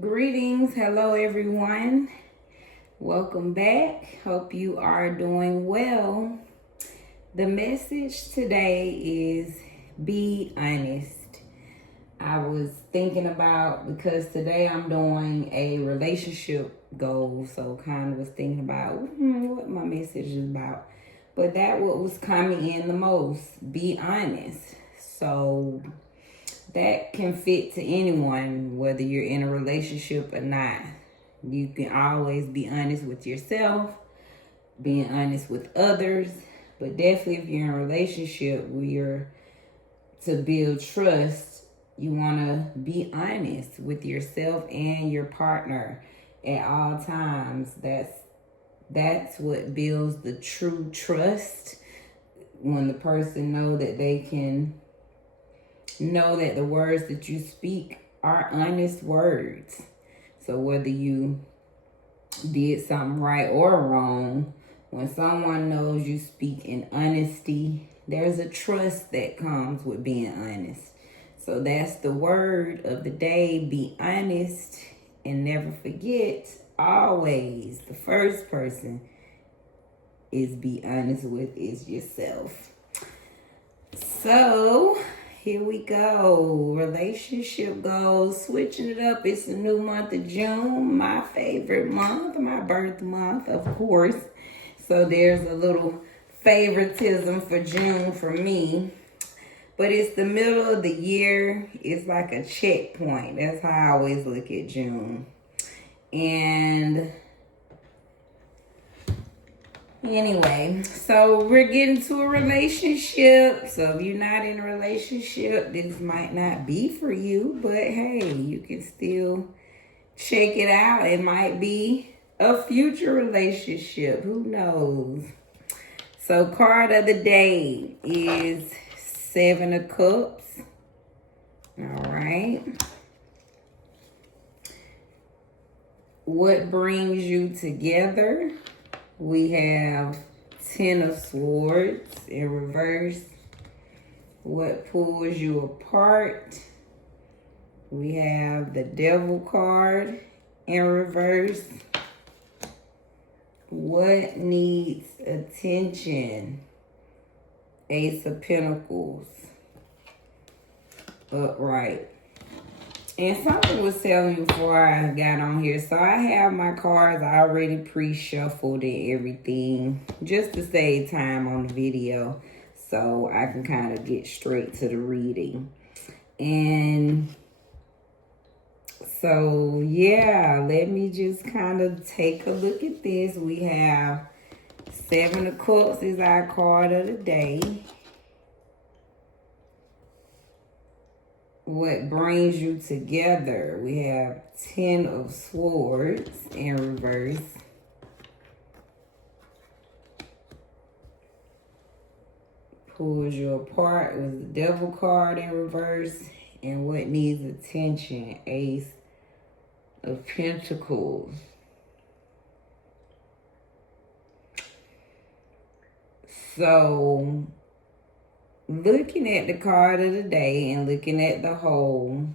Greetings. Hello, everyone. Welcome back. Hope you are doing well. The message today is be honest. I was thinking about, because today I'm doing a relationship goal, so kind of was thinking about what my message is about. But that what was coming in the most, be honest. So that can fit to anyone, whether you're in a relationship or not. You can always be honest with yourself, being honest with others, but definitely if you're in a relationship where you're to build trust, you want to be honest with yourself and your partner at all times. That's what builds the true trust, when the person know that they can know that the words that you speak are honest words. So whether you did something right or wrong, when someone knows you speak in honesty, there's a trust that comes with being honest. So that's the word of the day, be honest. And never forget, always, the first person is be honest with is yourself. So here we go. Relationship goals. Switching it up. It's the new month of June. My favorite month. My birth month, of course. So there's a little favoritism for June for me. But it's the middle of the year. It's like a checkpoint. That's how I always look at June. And anyway, so we're getting to a relationship. So if you're not in a relationship, this might not be for you. But hey, you can still check it out. It might be a future relationship. Who knows? So card of the day is 7 of Cups. All right. What brings you together? We have 10 of Swords in reverse. What pulls you apart? We have the Devil card in reverse. What needs attention? Ace of Pentacles upright. And something was telling me before I got on here. So I have my cards already pre-shuffled and everything, just to save time on the video, so I can kind of get straight to the reading. And so, yeah, let me just kind of take a look at this. We have 7 of Cups is our card of the day. What brings you together? We have 10 of Swords in reverse. Pulls you apart was the Devil card in reverse. And what needs attention? Ace of Pentacles. So looking at the card of the day and looking at the whole,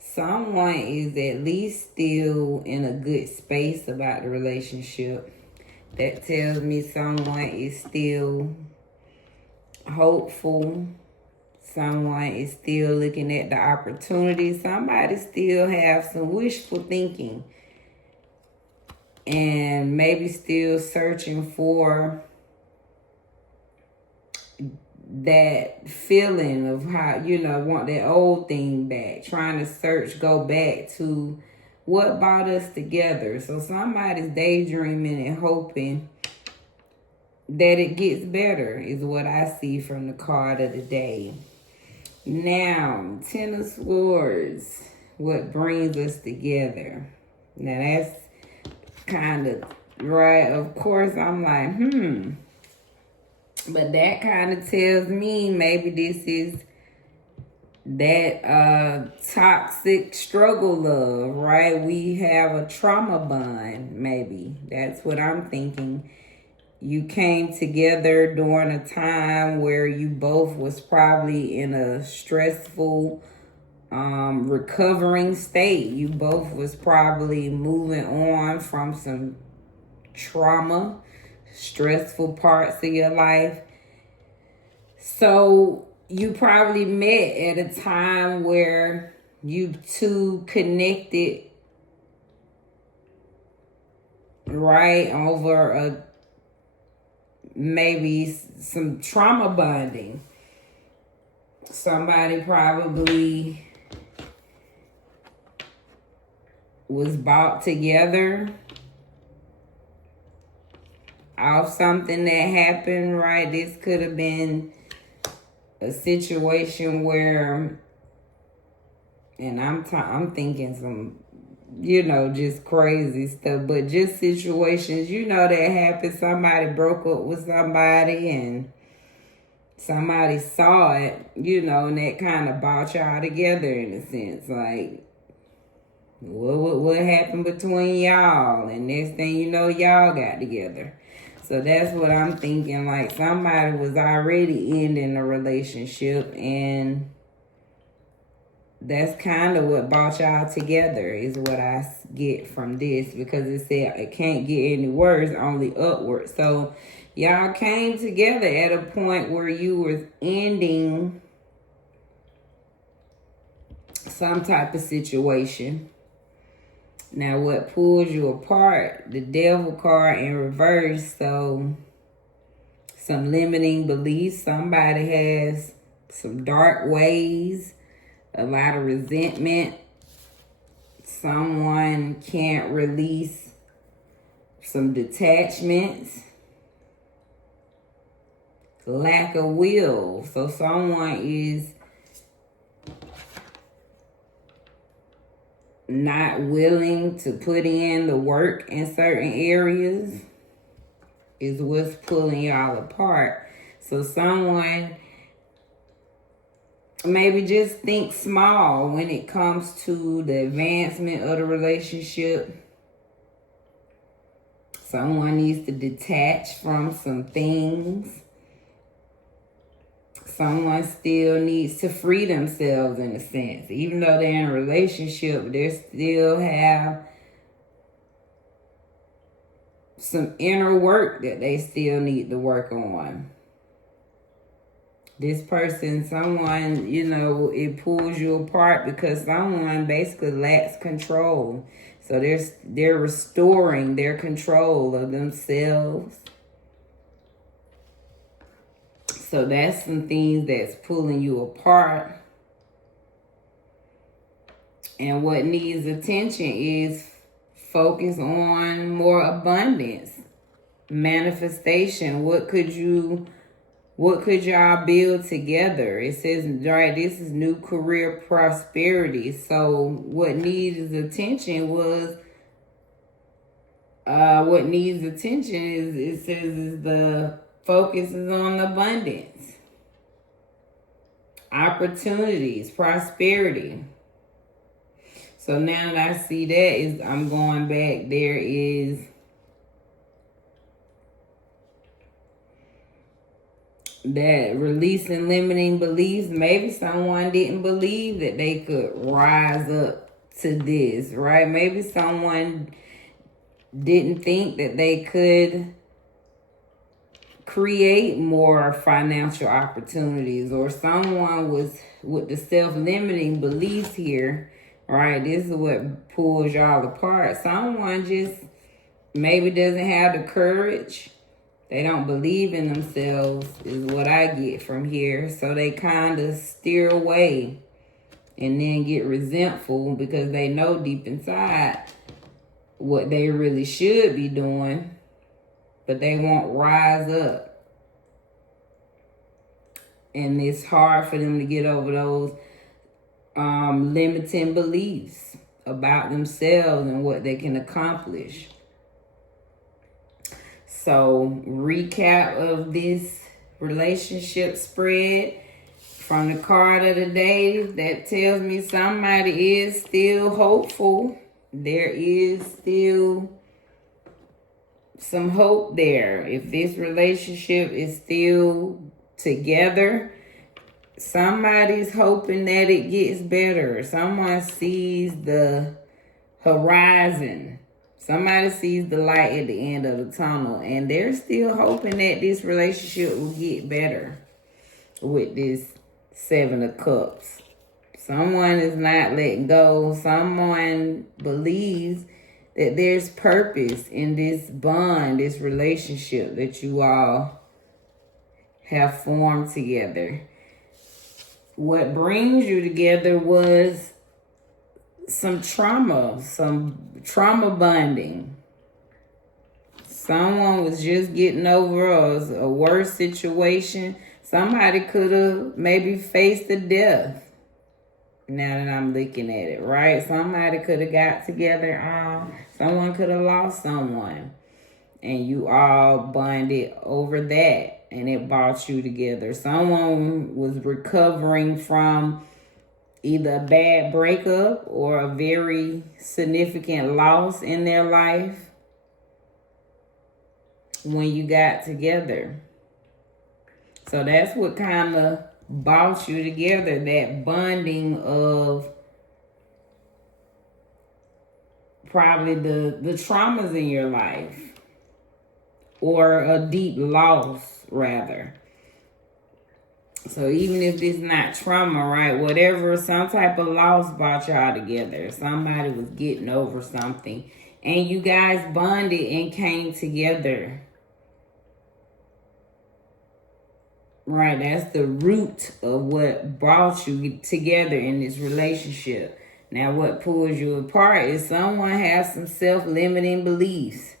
someone is at least still in a good space about the relationship. That tells me someone is still hopeful. Someone is still looking at the opportunity. Somebody still have some wishful thinking and maybe still searching for that feeling of how, want that old thing back, trying to go back to what brought us together. So somebody's daydreaming and hoping that it gets better is what I see from the card of the day. Now, 10 of Swords, what brings us together? Now that's kind of right. Of course, I'm like, But that kind of tells me maybe this is that toxic struggle love, right? We have a trauma bond, maybe. That's what I'm thinking. You came together during a time where you both was probably in a stressful recovering state. You both was probably moving on from some trauma, stressful parts of your life. So you probably met at a time where you two connected, right, over maybe some trauma bonding. Somebody probably was brought together off something that happened, right? This could have been a situation where, and I'm thinking some, just crazy stuff, but just situations, that happen. Somebody broke up with somebody and somebody saw it, and that kind of brought y'all together in a sense. Like, what happened between y'all? And next thing you know, y'all got together. So that's what I'm thinking. Like, somebody was already ending a relationship, and that's kind of what brought y'all together, is what I get from this, because it said it can't get any worse, only upward. So y'all came together at a point where you were ending some type of situation. Now, what pulls you apart? The devil card in reverse. So some limiting beliefs. Somebody has some dark ways, a lot of resentment. Someone can't release some detachments. Lack of will. So someone is not willing to put in the work in certain areas, is what's pulling y'all apart. So someone maybe just think small when it comes to the advancement of the relationship. Someone needs to detach from some things. Someone still needs to free themselves in a sense. Even though they're in a relationship, they still have some inner work that they still need to work on. This person, someone, it pulls you apart because someone basically lacks control. So they're restoring their control of themselves. So that's some things that's pulling you apart. And what needs attention is focus on more abundance, manifestation. What could y'all build together? It says, right, this is new career prosperity. So what needs attention is it says is the focus is on abundance, opportunities, prosperity. So now that I see that, I'm going back, there is that releasing limiting beliefs. Maybe someone didn't believe that they could rise up to this, right? Maybe someone didn't think that they could create more financial opportunities, or someone was with the self-limiting beliefs here, right? This is what pulls y'all apart. Someone just maybe doesn't have the courage. They don't believe in themselves, is what I get from here. So they kind of steer away and then get resentful because they know deep inside what they really should be doing, but they won't rise up. And it's hard for them to get over those limiting beliefs about themselves and what they can accomplish. So, recap of this relationship spread from the card of the day, that tells me somebody is still hopeful. There is still some hope there. If this relationship is still together, Somebody's hoping that it gets better. Someone sees the horizon. Somebody sees the light at the end of the tunnel, and they're still hoping that this relationship will get better with this Seven of Cups. Someone is not letting go. Someone believes that there's purpose in this bond, this relationship that you all have formed together. What brings you together was some trauma bonding. Someone was just getting over a worse situation. Somebody could have maybe faced a death. Now that I'm looking at it, right? Somebody could have got together. Someone could have lost someone. And you all bonded over that. And it brought you together. Someone was recovering from either a bad breakup or a very significant loss in their life when you got together. So that's what kind of brought you together, that bonding of probably the traumas in your life, or a deep loss rather. So even if it's not trauma, right, whatever, some type of loss brought y'all together. Somebody was getting over something and you guys bonded and came together. Right, that's the root of what brought you together in this relationship. Now what pulls you apart is someone has some self-limiting beliefs.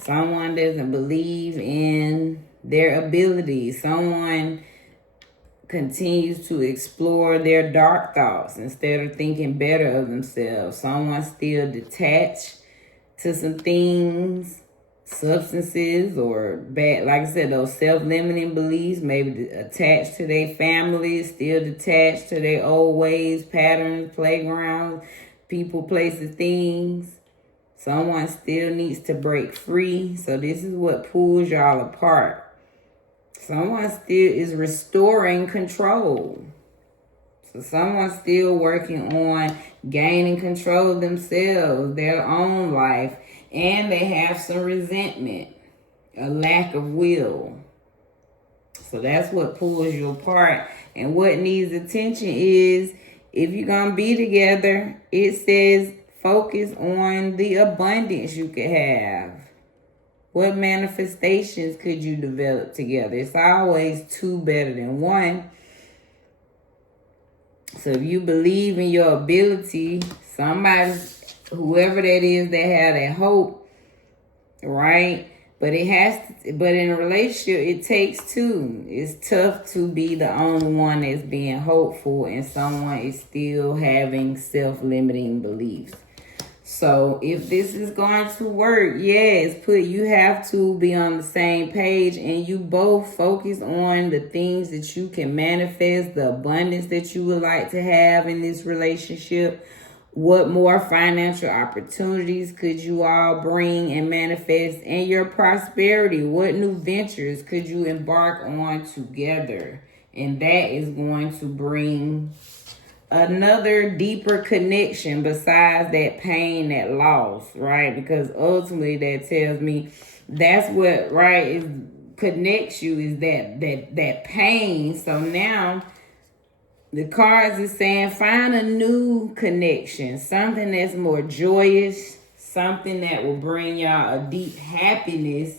Someone doesn't believe in their abilities. Someone continues to explore their dark thoughts instead of thinking better of themselves. Someone still detached to some things, substances, or bad, like I said, those self-limiting beliefs, maybe attached to their families, still detached to their old ways, patterns, playgrounds, people, places, things. Someone still needs to break free. So this is what pulls y'all apart. Someone still is restoring control. So someone's still working on gaining control of themselves, their own life, and they have some resentment, a lack of will. So that's what pulls you apart. And what needs attention is, if you're going to be together, it says focus on the abundance you could have. What manifestations could you develop together? It's always two better than one. So if you believe in your ability, somebody, whoever that is, that have that hope, right? But it has to, but in a relationship, it takes two. It's tough to be the only one that's being hopeful and someone is still having self-limiting beliefs. So if this is going to work, yes, you have to be on the same page and you both focus on the things that you can manifest, the abundance that you would like to have in this relationship. What more financial opportunities could you all bring and manifest, and your prosperity? What new ventures could you embark on together? And that is going to bring another deeper connection besides that pain, that loss, right? Because ultimately that tells me that's what, right, is connects you, is that pain. So now the cards is saying find a new connection, something that's more joyous, something that will bring y'all a deep happiness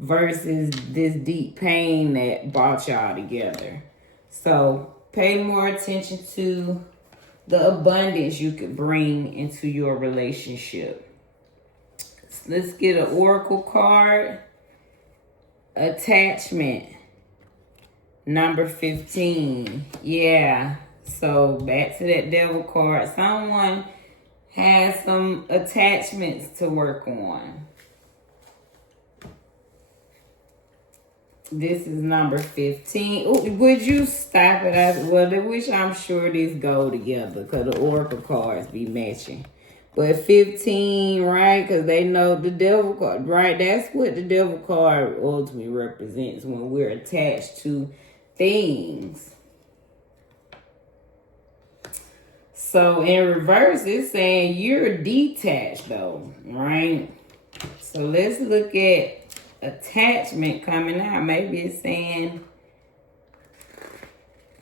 versus this deep pain that brought y'all together. So pay more attention to the abundance you could bring into your relationship. Let's get an oracle card. Attachment. Number 15. Yeah. So back to that devil card. Someone has some attachments to work on. This is number 15. Ooh, would you stop it? Which I'm sure these go together because the oracle cards be matching. But 15, right? Because they know the devil card, right? That's what the devil card ultimately represents when we're attached to things. So in reverse, it's saying you're detached though, right? So let's look at attachment coming out. Maybe it's saying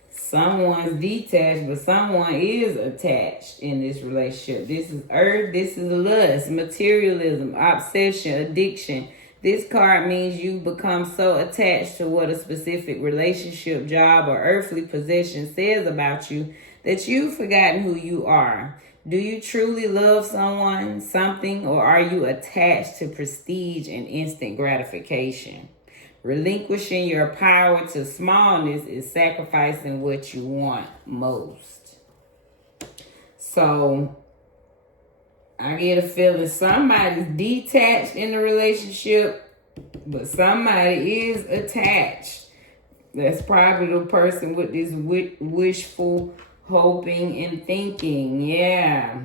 someone's detached, but someone is attached in this relationship. This is earth, this is lust, materialism, obsession, addiction. This card means you become so attached to what a specific relationship, job, or earthly possession says about you that you've forgotten who you are. Do you truly love someone, something, or are you attached to prestige and instant gratification? Relinquishing your power to smallness is sacrificing what you want most. So I get a feeling somebody's detached in the relationship, but somebody is attached. That's probably the person with this wishful hoping and thinking. Yeah.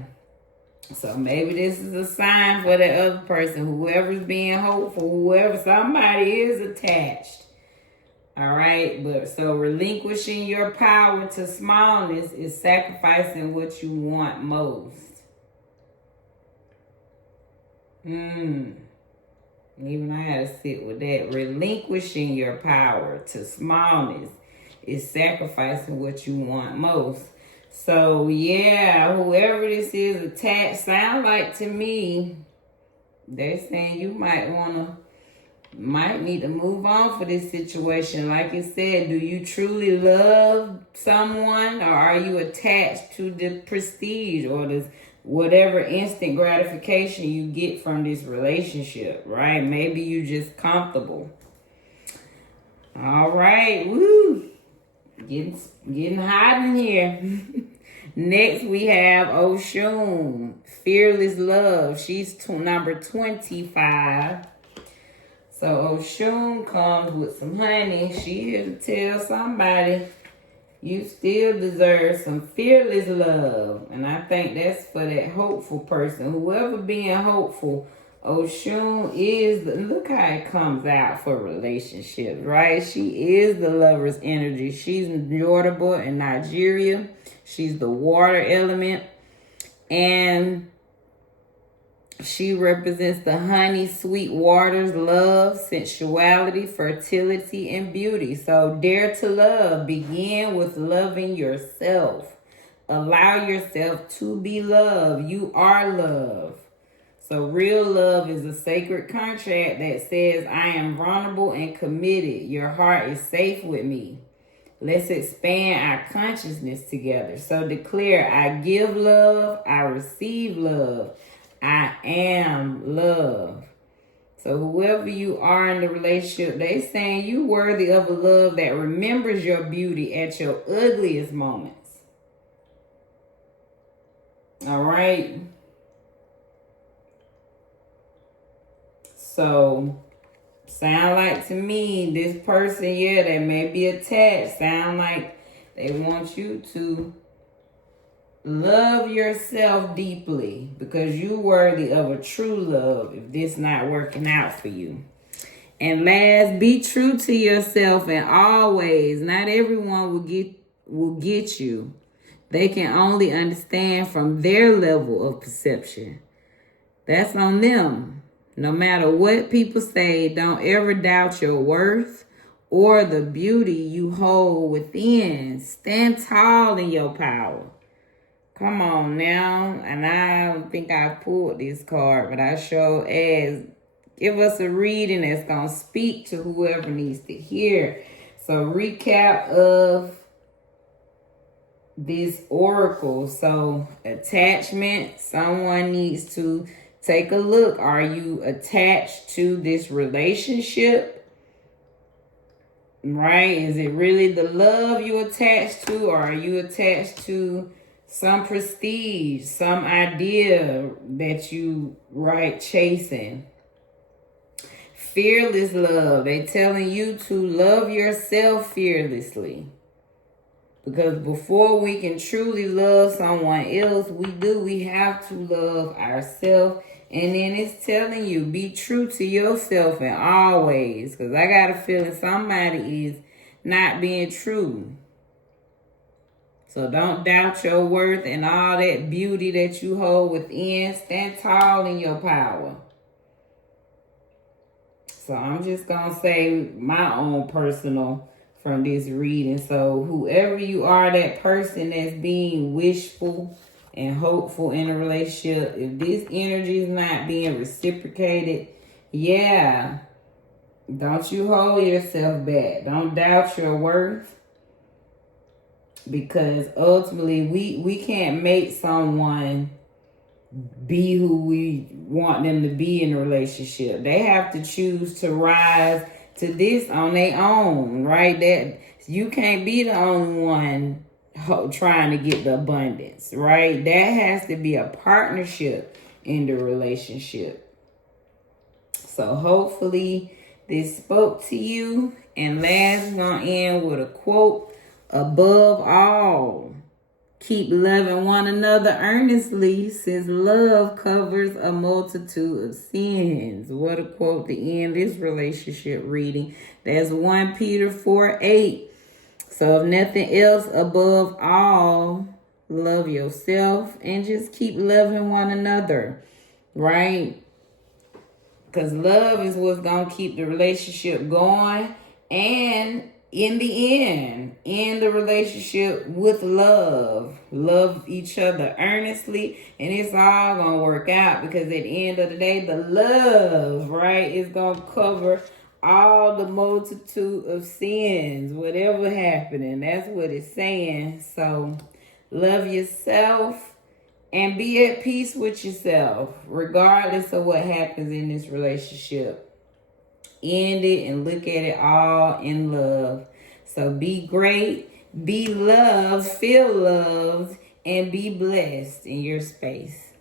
So maybe this is a sign for the other person, whoever's being hopeful, whoever, somebody is attached. All right. But so relinquishing your power to smallness is sacrificing what you want most. Even I had to sit with that. Relinquishing your power to smallness is sacrificing what you want most. So yeah, whoever this is attached, sound like to me, they're saying you might need to move on for this situation. Like it said, do you truly love someone, or are you attached to the prestige or the whatever instant gratification you get from this relationship, right? Maybe you just comfortable. All right, woo. Getting hot in here. Next, we have Oshun, Fearless Love. She's number 25. So Oshun comes with some honey. She here to tell somebody you still deserve some fearless love. And I think that's for that hopeful person. Whoever being hopeful, Oshun is, look how it comes out for relationships, right? She is the lover's energy. She's Yoruba in Nigeria. She's the water element. And she represents the honey, sweet waters, love, sensuality, fertility, and beauty. So dare to love. Begin with loving yourself. Allow yourself to be loved. You are love. So real love is a sacred contract that says, I am vulnerable and committed. Your heart is safe with me. Let's expand our consciousness together. So declare, I give love, I receive love. I am love. So whoever you are in the relationship, they saying you worthy of a love that remembers your beauty at your ugliest moments. All right. So sound like to me, this person, yeah, they may be attached. Sound like they want you to love yourself deeply because you're worthy of a true love if this not working out for you. And last, be true to yourself and always. Not everyone will get you. They can only understand from their level of perception. That's on them. No matter what people say, don't ever doubt your worth or the beauty you hold within. Stand tall in your power. Come on now. And I don't think I pulled this card, but I sure as give us a reading that's going to speak to whoever needs to hear. So recap of this oracle. So attachment, someone needs to take a look. Are you attached to this relationship? Right? Is it really the love you attached to, or are you attached to some prestige, some idea that you chasing? Fearless love. They telling you to love yourself fearlessly. Because before we can truly love someone else, we have to love ourselves. And then it's telling you, be true to yourself and always. Because I got a feeling somebody is not being true. So don't doubt your worth and all that beauty that you hold within. Stand tall in your power. So I'm just going to say my own personal from this reading. So whoever you are, that person that's being wishful and hopeful in a relationship, if this energy is not being reciprocated, yeah, don't you hold yourself back. Don't doubt your worth. Because ultimately, we can't make someone be who we want them to be in a relationship. They have to choose to rise to this on their own, right? That you can't be the only one trying to get the abundance, right? That has to be a partnership in the relationship. So hopefully this spoke to you. And last, we're going to end with a quote. Above all, keep loving one another earnestly, since love covers a multitude of sins. What a quote to end this relationship reading. That's 1 Peter 4:8. So if nothing else, above all, love yourself and just keep loving one another, right? Because love is what's going to keep the relationship going. And in the end the relationship with love. Love each other earnestly. And it's all going to work out. Because at the end of the day, the love, right, is going to cover all the multitude of sins. Whatever happening. That's what it's saying. So love yourself. And be at peace with yourself, regardless of what happens in this relationship. End it and look at it all in love. So be great, be loved, feel loved, and be blessed in your space.